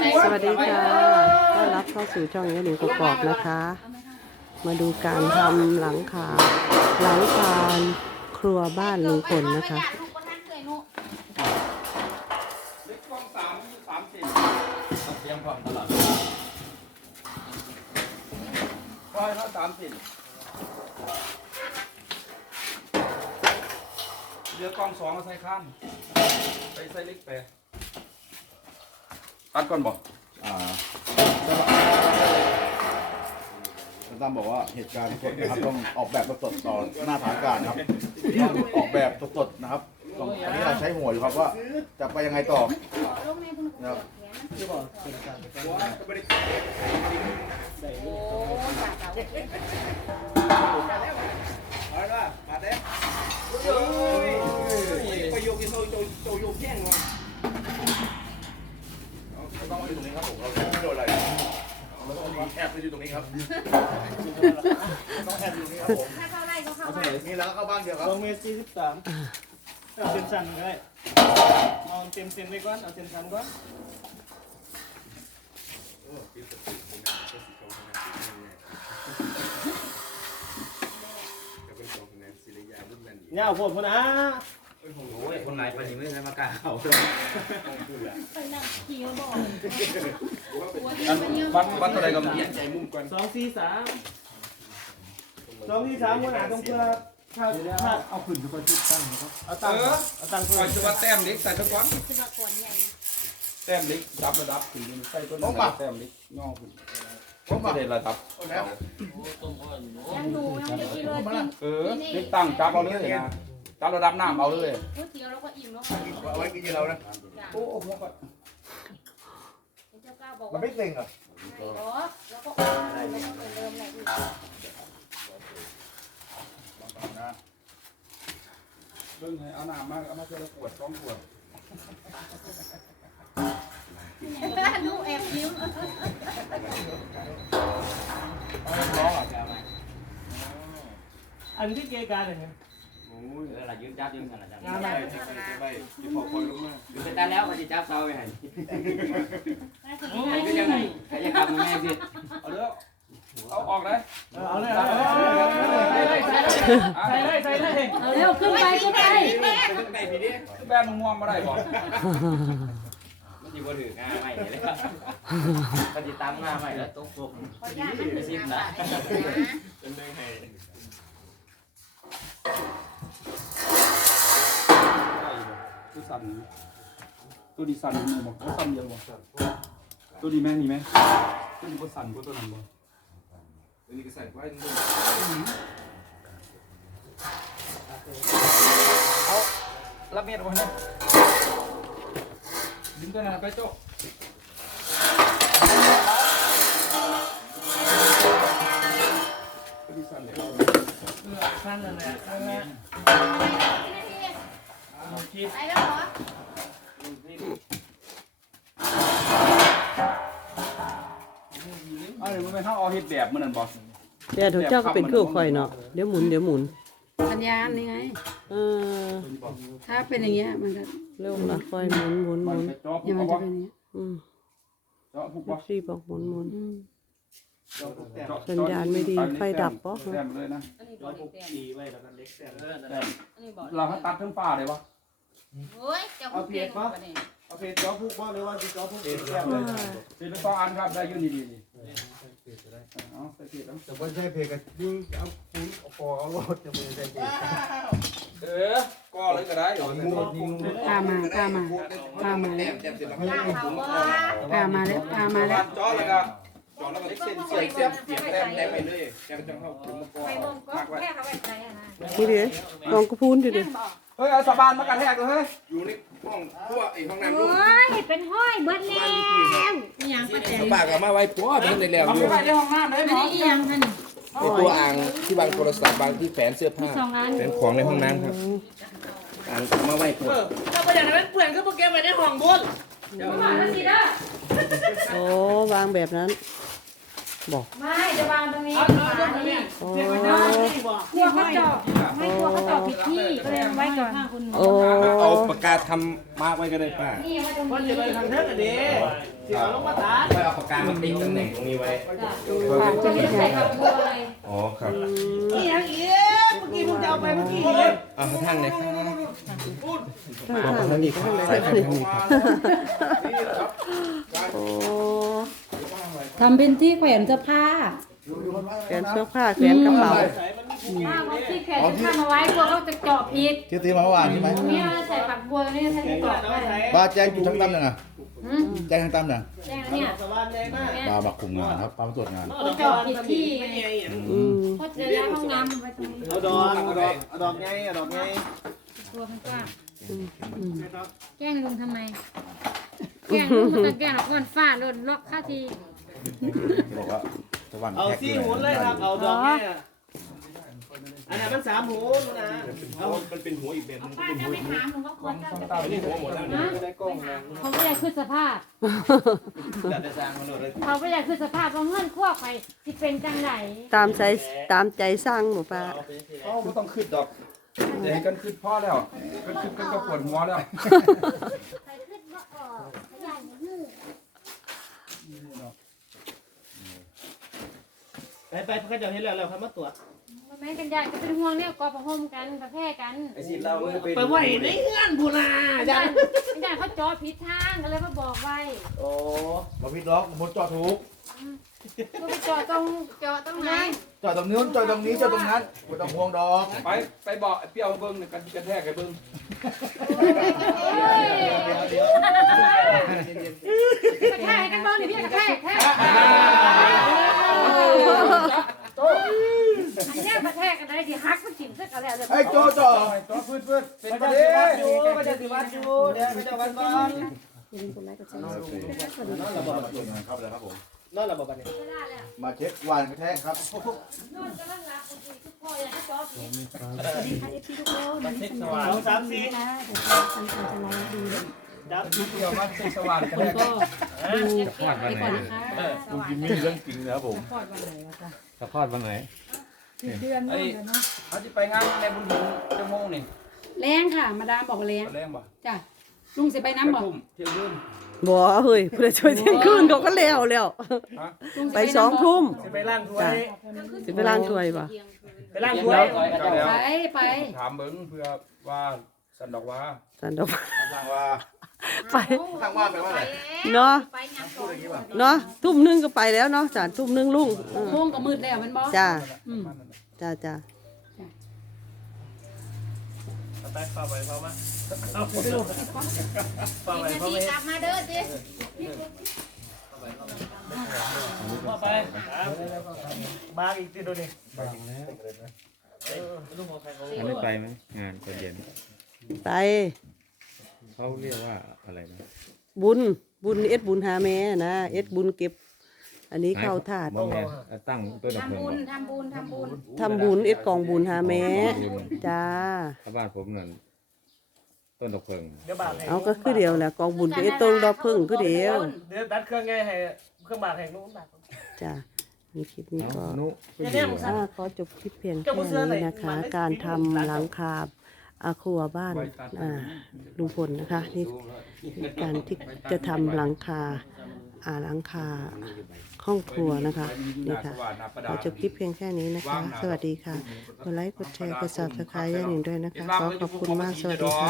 สวัสดีค่ะต้อนรับเข้าสู่ช่องยะหนิงกกอกนะคะ มาดูการทำหลังคาหลังคาครัวบ้านลุงพลนะคะ เล็กกล้องสามสามเซนเตรียมพร้อมตลอดควายเขาสามเซนเรือกล้องสองเอาใส่ข้างไปใส่เล็กไป ตัดก่อนบอกอ่าท่านตั้มบอกว่าเหตุการณ์สดนะครับต้องออกแบบสดๆต่อหน้าฐานการณ์นะครับต้องออกแบบสดๆนะครับตอนนี้เราใช้หัวอยู่ครับว่าจะไปยังไงต่อนะครับประโยคที่โซโจโจโยกแย่งวะ ต้องมาอยู่ตรงนี้ครับผมเราไม่โดนอะไรเราต้องแอบไปอยู่ตรงนี้ครับต้องแอบอยู่ตรงนี้ครับผมถ้าเข้าไล่ก็เข้าไล่นี่แล้วก็เข้าบ้านเดียวครับสองเมตรสี่สิบสามเอาเส้นสั้นก็ได้เอาเต็มเส้นไปก่อนเอาเส้นสั้นก่อนเนี่ยเอาพ วกพวกนะโอ้ยคนไหนปฏิไม่ใช่มากล้าเอาไปนั่งขี่มาบอกวันวันอะไรก็เยียนใจมุ่งก่อนสองสี่สามสองสี่สามวันหนาต้องเพื่อถ้าถ้าเอาขึ้นทุกคนทุกตั้งนะครับเอาตั้งเอาตั้งปเพื่ล่ออยจะว่าแต้มเล็กใส่ตะก้อนคือมาก่อนใหญ่แต้มเล็กรับระดับถึงใส่ต้นแต้มเล็กงอขึ้นผมจะมาได้ระดับแล้วยังดูยังไม่กินเลยกินเออเล็กตั้งจับเอาเลยนะ จับระดับน้ำเอาเลยก๋วยเตี๋ยวแล้วก็อิ่มแล้วเอาไว้กินเรานะโอ้โหเจ้าก้าวบอกมันว่าไม่เซ็งอะไม่หรอกแล้วก็ไม่ต้องเริ่มอะไรอีกเบิ่งให้เอาน้ำมาเอามาเจอขวดสองขวดดูแอบยิ้มร้องอะแกไหมอันที่เกการอย่างเงี้ยโอ้ ยเออละยืนจับยืนกันละจับงานอะไรยืนไปตาแล้วมันจะจับเสาไปให้ไม่ใครก็ยังไงใครจะทำง่ายสิเอาเด้อเอาออกเลยเอาเลยเอาเลยใส่เลยใส่เลยใส่เลยเอาเร็วขึ้นไปขึ้นไปแบนม่วงมาได้บ่มันจะบ่ถือง่ายไม่เลยมันจะตามง่ายไม่แล้วตกปกขออนุญาตมันสิบนะเป็นเรื่องให้ ตัวสั่นตัวดีสั่นบอกเขาสั่นเยังบ่ตัวดีแม่มีไหมตัวนี้ก็สั่นกว่าตัวนั้นบ่อันนี้ก็ใส่ไว้รับเมียดไว้นะดึงตัวนั้นไปโจ๊กตัว สั่นเลยสั้นนั่นแหละนั่นแหละไปแล้วเหรอเอาเดี๋ยวมันเป็นห้าอเฮ็ดแบบมันนั่นบ่เดี๋ยวถูกเจ้าก็เป็นเครื่องคอยเนาะเดี๋ยวหมุนเดี๋ยวหมุนสัญญาณนี่ไง เออถ้าเป็นอย่างเงี้ยมันก็เริ่มละคอยหมุนหมุนหมันมุนไปจ่อเดี๋ผูยวกมันเอาบ่จะเป็นอย่างเงี้ยอืมจ่อผูกแท็บ่กซี่บอกหมุนหมุน อืมจ่อ สัญญาณไม่ดีไฟดับปะ แต้มเลยนะอันนี้บเราอกพวกเด็กขี่ไว้แล้วกันเล็กแสนเออแต้มอันนี้บอกเราให้ตัดทั้งฟ้าเลยวะโอ้ยเจ้าพูดเก่งกว่านี่เอาเพจจ้อพวกว่าหรือว่าสิจ้อพวกเองแก้มเลยเป็นสองอันครับได้อยืนดีๆนี่เอาใส่ผิดแล้วแต่ว่าใช้เพลงกันยิ่งเอาปูนเอาฟอเอารถจะมือใส่เพลงเออก็เลยก็ได้อยู่ตามมาตามมาตามมาแล้วก้าวเขาว่าตามมาแล้วตามมาแล้วจ่อแล้วก็จ่อ แล้วก็เส้นเสียบเสียบเสียบแต้มแต้มไปเลยแกก็จะเข้าถึงมะกอไปบ่งก็แค่เขาไปใจอะนะนี่ดิลองกระพูนดิดิเฮ้ยเอาสะบานมากระแทกเลยเฮ้ยอยู่ในห้องพวกไอ้ห้องน้ำโอ้ยเป็นห้อยเบิดแล้วยังก็แต่ปากเอามาไว้ปัวเดินในแล้วเอาอไปยู่ไว้ในห้องน้ำเลยหมอนี่ยังท่านในตัวอ่างที่วางโทรศัพท์บางที่แฝนเสื้อผ้าสองอันแฝนของในห้องน้ำครับอ่างเอามาไว้ปัวเราไปอย่างนั้นเปลี่ยนก็โปรแกรมไปในห้องบนโอ้วางแบบนั้น บอกไม่จะวางตรงนี้เอาฝาเอาตรงนี้นี้โอ้เสียบไว้หน้านี่บอกกลัวเขาเจาะไม่กลัวเขาเจาะผิดที่ก็เลยเอาไว้ก่อนโอ้เอาปากกาทำมาร์กไว้ก็ได้ป้านี่ไว้ตรงมันนี้จะไปทางเทิงกันดีเสียบลงมาตัดไม่เอาปากกามาติ๊กตำแหน่งตรงนี้ไว้จะไม่ใส่กับบัวเลยอ๋อครับนี่ยังอีกเมื่อกี้มึงจะเอาไปเมื่อกี้อีกเอาทางไหนครับข้างข้างนี้ข้างไหนใส่ไปทางนี้ครับโอ้ ทำเป็นที่แขวนเสื้อผ้า แขวนเสื้อผ้าแขวนกระเป๋าถ้าเขาที่แขนจะทำเอาไว้กลัวเขาจะเจาะผิดที่ตีมาเมื่อวานใช่ไหมตรงนี้เราใส่ฝักบัวนี่ใส่เจาะไว้บ้าแจ้งจุดทั้งตั้มหนึ่งอะหืมแจ้งทั้งตั้มหนึ่งแจ้งแล้วเนี่ยสว่านแดงมากปลาบักคุมงานครับปลามาตรวจงานเอาดอกผิดที่ไม่ไงอืมเพราะจะย้ายห้องน้ำไว้ตรงนี้เอาดอกเอาดอกเอาดอกไงเอาดอกไงตัวมันกว้างอืมแกล้งลุงทำไม แกล้งลุงมันก็แกล้งหรอกมันฟาดโดนล็อกค่าทีบอกว่าตะวันเอาแท็กซี่หุนเลยครับ เอาดอกไงอันนั้นมันสามหุนนะเอามันเป็นหัวอีกแบบนึงป้าจะไม่ถามหนูก็ควรจะตานี่หัวหมดแล้วเนี่ยได้กล้องนะเขาไม่ได้ขึ้นสภาพจะได้สร้างมันเลยเขาไม่ได้ขึ้นสภาพเพราะเงื่อนควบไปที่เป็นจังไหนตามใจตามใจสร้างหมูป้าเขาไม่ต้องขึ้นดอกเดี๋ยวให้กันขึ้นพ่อแล้วกันขึ้นกันก็ปวดหัวแล้ว ไปไปเขาจะเห็นแล้วเราเขามาตรวจแม่กันยายก็เป็นห่วงเนี่ยกอประหมกันประแพร่กันไอ้สิเราไม่เป็นไปไหวในเงื่อนพูนาอาจ้ะจารย์เขาจอผิดทางก็เลยมาบอกไว้โอ้เราพิดล็อกมุดจอดถูกก็ไปจอตรงจอตรงไหนจอดตรงนู้นจอดตรงนี้จอดตรงนั้นไม่ต้องห่วงดอก ไปไปบอกไอ้เปรี้ยวเบิ้งเนี่ยกันกันแทกไอ้เบิ้งเดี๋ยว กระแทกกันบ้างดิพี่กระแทกแทกอันนี้กระแทกกันได้ที่ฮักมันจิ้มสักอะไรเลย ไอ้โจจอ ตัวพืชพืชเป็น ไป ประ จะ เด็ สิวัด น อยู่ไปจะสิวัดอยู่ เดี๋ยวไปจะวัดก่อนมาตรวจงานครับเลยครับผมนั่นระบบบัตรไม่ได้แล้วมาเช็ควานกระแทกครับนอนกำลังรับทุกพ่ออยากให้จอผิดสองสามสี่ดับเกี่ยวมาเช็คสว่านกันแทกก็ดูไปก่อนนะคะลุงจิมมี่เรื่องจริงนะครับผมคลอดวันไหนวะจ๊ะสะพอดวันไหนเดือนไอ้เขาจะไปงานในบุญถึงจะโมงนี่แรงค่ะ มาดามบอกแรงแรงบ่จ้ะ ลุงสิไปน้ำบอกทุ่มเที่ยงคืนบ่เฮ้ยเพื่อช่วยเที่ยงคืนเขาก็แล้วแล้วลุงไปสองทุ่มไปล่างถ้วย สิไปล้างถ้วยป่ะไปล่างถ้วยก็แล้วไปไป ถามเบิ้งเพื่อว่าสันดอกว่าสันดอกทางว่าไปทางว่าแปลว่าอะไรเนาะไปยังพูดอย่างนี้ป่ะเนาะทุ่มหนึงก็ไปแล้วเนาะจ้ะทุ่มหนึงลุงเออโค้งกับมืดแล้วมันบอกจ้าอืม จ้าจ้า ไปเข้าไปเข้ามาเอาไปลูเข้าไปเข้าไปกลับมาเด้อจิเข้าไปบางอีกทีดูนี่อันนี้ไปไหมงานตอนเย็นไปเขาเรียกว่าอะไรนะบุญบุญเอ็ดบุญหาแม่นะเอ็ดบุญเก็บ อันนี้เข้าถาดมองแม่ตั้งต้นดอกทำเพลิงบุญทำบุญทำบุญทำบุญเอ็ดกองบุญหาแม่จ้า ถ้าบ้านผมนั่นต้นดอกเพลิงเดี๋ยวบาทให้เอาก็คือเดียวแหละกองบุญก็เอ็ดต้นดอกพึ่งคือเดียวเดี๋ยวดัดเครื่องไงให้เครื่องบาทแห่งนู้นบาทจ้ามีคลิปนี้เอ้าก็ นุเนี่ยเนี่ยอ่าขอจบคลิปเพียงแค่นี้นะคะ การทำหลังคา อาครัวบ้านอ่าลุงพลนะคะ นี่การที่จะทำหลังคาอ่าหลังคาห้องครัวนะคะนี่ค่ะขอจบคลิปเพียงแค่นี้นะคะ สวัสดีค่ะกดไลค์กดแชร์กดซับสไครต์ย่าหนิงด้วยนะคะขอขอบคุณมากสวัสดีค่ะ